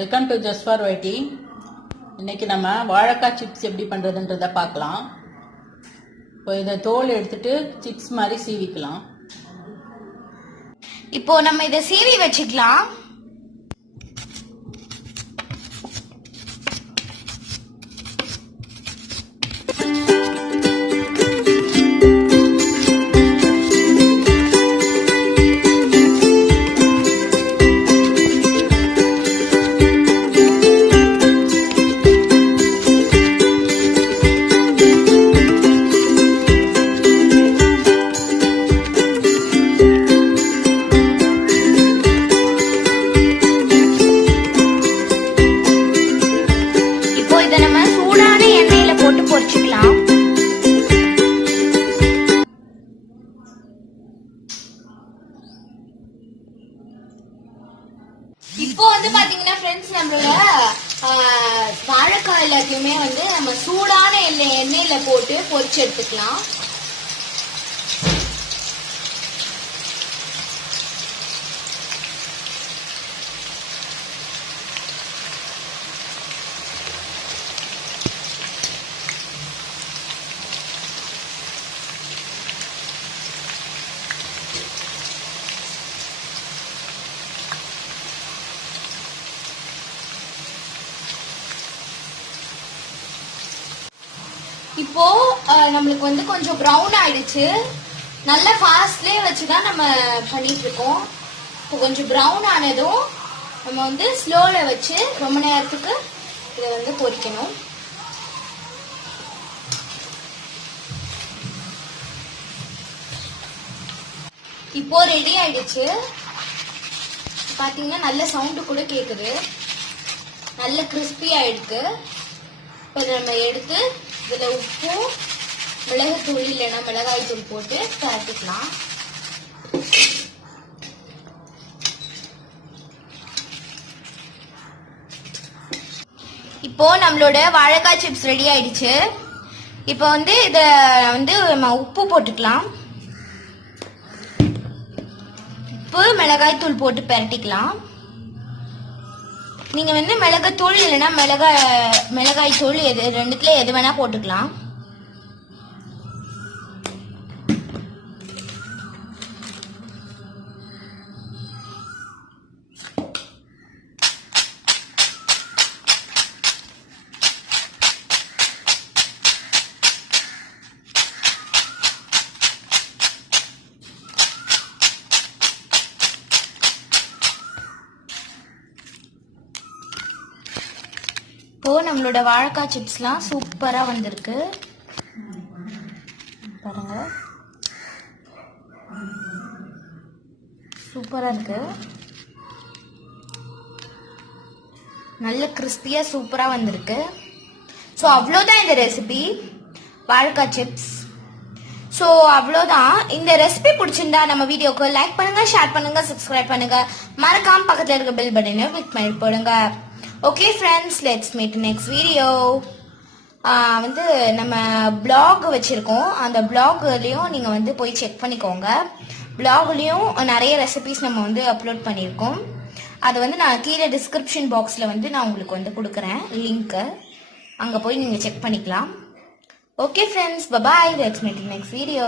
Welcome to just for வைட்டி. இன்னைக்கு நம்ம வாழைக்காய் சிப்ஸ் எப்படி பண்ணுறதுன்றதை பார்க்கலாம். இப்போ இதை தோல் எடுத்துட்டு சிப்ஸ் மாதிரி சீவிக்கலாம். இப்போ நம்ம இதை சீவி வச்சுக்கலாம். பொரிச்சுக்கலாம். இப்போ பாத்தீங்கன்னா ஃப்ரெண்ட்ஸ், நம்மளோட வாழைக்காய் எல்லாத்தையுமே நம்ம சூடான எண்ணெயில போட்டு பொரிச்சு எடுத்துக்கலாம். இப்போ நம்மளுக்கு கொஞ்சம் ப்ரௌன் ஆயிடுச்சு. நல்ல ஃபாஸ்ட்லயே வச்சுதான் நம்ம பண்ணிட்டு இருக்கோம். இப்போ கொஞ்சம் ப்ரௌன் ஆனதும் நம்ம ஸ்லோல வச்சு ரொம்ப நேரத்துக்கு இதை பொரிக்கணும். இப்போ ரெடி ஆயிடுச்சு. பாத்தீங்கன்னா நல்ல சவுண்டு கூட கேக்குது. நல்ல கிறிஸ்பி ஆயிடுக்கு. இப்போ நம்ம எடுத்து இதுல உப்பு, மிளகுத்தூள் இல்லைன்னா மிளகாய் தூள் போட்டு பரட்டிக்கலாம். இப்போ நம்மளோட வாழைக்காய் சிப்ஸ் ரெடி ஆயிடுச்சு. இப்போ இத நம்ம உப்பு போட்டுக்கலாம். உப்பு, மிளகாய் தூள் போட்டு பரட்டிக்கலாம். நீங்க மிளகாத்தூள் இல்லைன்னா மிளகாய் தூள் ரெண்டுத்துல எது வேணா போட்டுக்கலாம். இப்போ நம்மளோட வாழைக்காய் சிப்ஸ்லாம் சூப்பரா வந்திருக்கு பாருங்க. சூப்பரா இருக்கு. நல்ல கிறிஸ்பியா சூப்பரா வந்திருக்கு. ஸோ அவ்வளோதான் இந்த ரெசிபி வாழைக்காய் சிப்ஸ். ஸோ அவ்வளோதான். இந்த ரெசிபி பிடிச்சிருந்தா நம்ம வீடியோக்கு லைக் பண்ணுங்க, ஷேர் பண்ணுங்க, சப்ஸ்கிரைப் பண்ணுங்க. மறக்காம பக்கத்தில் இருக்க பெல் பட்டனை கிளிக் பண்ணி போடுங்க. Okay friends, let's meet next video. நம்ம பிளாக் வச்சிருக்கோம். அந்த பிளாக்லயும் நீங்க போய் செக் பண்ணிக்கோங்க. பிளாக்லயும் நிறைய ரெசிபிஸ் நம்ம அப்லோட் பண்ணியிருக்கோம். அது நான் கீழே டிஸ்கிரிப்ஷன் பாக்ஸ்ல நான் உங்களுக்கு கொடுக்குறேன் லிங்க். அங்க போய் நீங்க செக் பண்ணிக்கலாம். Okay friends, bye. Let's meet next video.